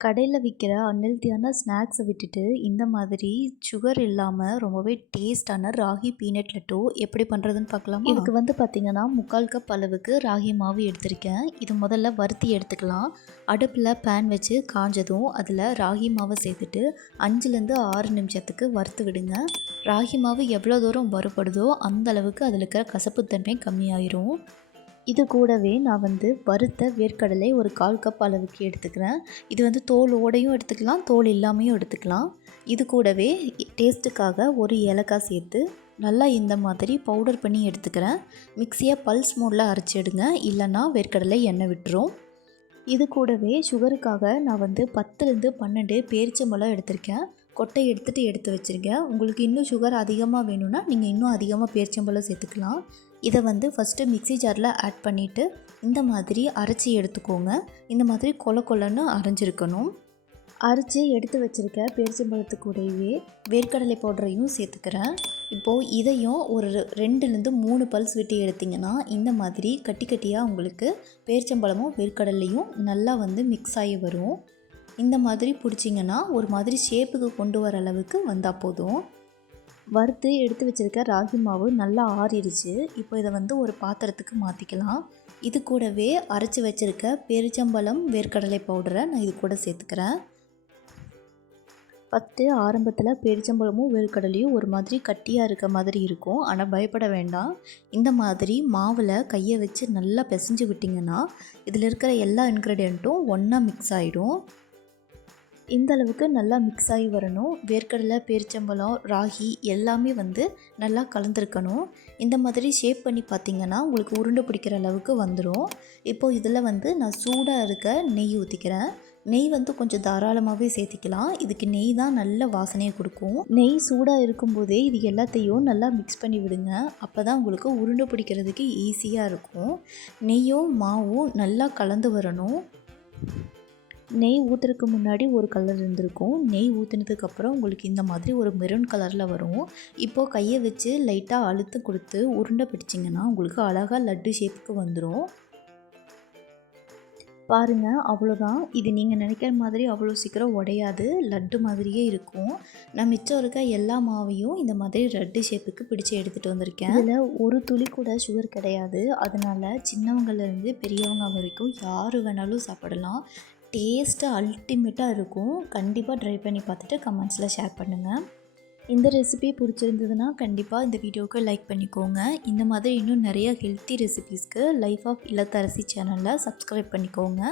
கடையில் விற்கிற அன்ஹெல்த்தியான ஸ்நாக்ஸை விட்டுட்டு இந்த மாதிரி சுகர் இல்லாமல் ரொம்பவே டேஸ்டான ராகி பீனட் லட்டு எப்படி பண்ணுறதுன்னு பார்க்கலாமா? இதுக்கு பார்த்திங்கன்னா 3/4 கப் அளவுக்கு ராகி மாவு எடுத்திருக்கேன். இது முதல்ல வறுத்தி எடுத்துக்கலாம். அடுப்பில் பேன் வச்சு காஞ்சதும் அதில் ராகி மாவை சேர்த்துட்டு 5லேருந்து 6 நிமிஷத்துக்கு வறுத்து விடுங்க. ராகி மாவு எவ்வளோ தூரம் வறுபடுதோ அந்த அளவுக்கு அதில் இருக்கிற கசப்புத்தன்மை கம்மியாயிரும். இது கூடவே நான் வறுத்த வேர்க்கடலை ஒரு 1/4 கப் அளவுக்கு எடுத்துக்கிறேன். இது தோலோடையும் எடுத்துக்கலாம், தோல் இல்லாமையும் எடுத்துக்கலாம். இது கூடவே டேஸ்ட்டுக்காக ஒரு ஏலக்காய் சேர்த்து நல்லா இந்த மாதிரி பவுடர் பண்ணி எடுத்துக்கிறேன். மிக்சியை பல்ஸ் மோடில் அரைச்சி எடுங்க, இல்லைன்னா வேர்க்கடலை எண்ணெய் விட்டுரும். இது கூடவே சுகருக்காக நான் 10லேருந்து 12 பேரிச்சம்பழம் எடுத்திருக்கேன். கொட்டை எடுத்து வச்சுருக்கேன். உங்களுக்கு இன்னும் சுகர் அதிகமாக வேணும்னா நீங்கள் இன்னும் அதிகமாக பேரிச்சம்பழம் சேர்த்துக்கலாம். இதை ஃபஸ்ட்டு மிக்ஸி ஜாரில் ஆட் பண்ணிவிட்டு இந்த மாதிரி அரைச்சி எடுத்துக்கோங்க. இந்த மாதிரி கொல கொலன்னு அரைஞ்சிருக்கணும். அரைச்சி எடுத்து வச்சுருக்க பேரிச்சம்பழத்து கூடவே வேர்க்கடலை பவுடரையும் சேர்த்துக்கிறேன். இப்போது இதையும் ஒரு 2லேருந்து 3 பல்ஸ் விட்டு எடுத்திங்கன்னா இந்த மாதிரி கட்டி கட்டியாக உங்களுக்கு பேரிச்சம்பழமும் வேர்க்கடலையும் நல்லா மிக்ஸ் ஆகி வரும். இந்த மாதிரி பிடிச்சிங்கன்னா ஒரு மாதிரி ஷேப்புக்கு கொண்டு வர அளவுக்கு வந்தால் போதும். வறுத்து எடுத்து வச்சுருக்க ராகி மாவு நல்லா ஆறிடுச்சு. இப்போ இதை ஒரு பாத்திரத்துக்கு மாற்றிக்கலாம். இது கூடவே அரைச்சி வச்சுருக்க பேரிச்சம்பழம் வேர்க்கடலை பவுடரை நான் இது கூட சேர்த்துக்கிறேன். ஃபஸ்ட்டு ஆரம்பத்தில் பேரிச்சம்பழமும் வேர்க்கடலையும் ஒரு மாதிரி கட்டியாக இருக்க மாதிரி இருக்கும். ஆனால் பயப்பட வேண்டாம். இந்த மாதிரி மாவில் கையை வச்சு நல்லா பிசைஞ்சு விட்டிங்கன்னா இதில் இருக்கிற எல்லா இன்க்ரீடியண்ட்டும் ஒன்றா மிக்ஸ் ஆகிடும். இந்த அளவுக்கு நல்லா மிக்ஸ் ஆகி வரணும். வேர்க்கடலை, பேரிச்சம்பழம், ராகி எல்லாமே நல்லா கலந்துருக்கணும். இந்த மாதிரி ஷேப் பண்ணி பார்த்திங்கன்னா உங்களுக்கு உருண்டை பிடிக்கிற அளவுக்கு வந்துடும். இப்போது இதில் நான் சூடாக இருக்க நெய் ஊற்றிக்கிறேன். நெய் கொஞ்சம் தாராளமாகவே சேர்த்திக்கலாம். இதுக்கு நெய் தான் நல்ல வாசனையை கொடுக்கும். நெய் சூடாக இருக்கும்போதே இது எல்லாத்தையும் நல்லா மிக்ஸ் பண்ணி விடுங்க. அப்போ தான் உங்களுக்கு உருண்டை பிடிக்கிறதுக்கு ஈஸியாக இருக்கும். நெய்யும் மாவும் நல்லா கலந்து வரணும். நெய் ஊற்றுறதுக்கு முன்னாடி ஒரு கலர் இருந்திருக்கும். நெய் ஊற்றினதுக்கப்புறம் உங்களுக்கு இந்த மாதிரி ஒரு மெரூன் கலரில் வரும். இப்போது கையை வச்சு லைட்டாக அழுத்தம் கொடுத்து உருண்டை பிடிச்சிங்கன்னா உங்களுக்கு அழகாக லட்டு ஷேப்புக்கு வந்துடும். பாருங்கள், அவ்வளோதான். இது நீங்கள் நினைக்கிற மாதிரி அவ்வளோ சீக்கிரம் உடையாது, லட்டு மாதிரியே இருக்கும். நான் மிச்சம் இருக்க எல்லா மாவையும் இந்த மாதிரி லட்டு ஷேப்புக்கு பிடிச்சி எடுத்துகிட்டு வந்திருக்கேன். இதில் ஒரு துளி கூட சுகர் கிடையாது. அதனால் சின்னவங்கலேருந்து பெரியவங்க வரைக்கும் யார் வேணாலும் சாப்பிடலாம். டேஸ்ட்டு அல்டிமேட்டாக இருக்கும். கண்டிப்பாக ட்ரை பண்ணி பார்த்துட்டு கமெண்ட்ஸில் ஷேர் பண்ணுங்கள். இந்த ரெசிபி பிடிச்சிருந்ததுன்னா கண்டிப்பாக இந்த வீடியோவுக்கு லைக் பண்ணிக்கோங்க. இந்த மாதிரி இன்னும் நிறைய ஹெல்த்தி ரெசிபீஸ்க்கு லைஃப் ஆஃப் இல்லத்தரசி சேனலில் சப்ஸ்கிரைப் பண்ணிக்கோங்க.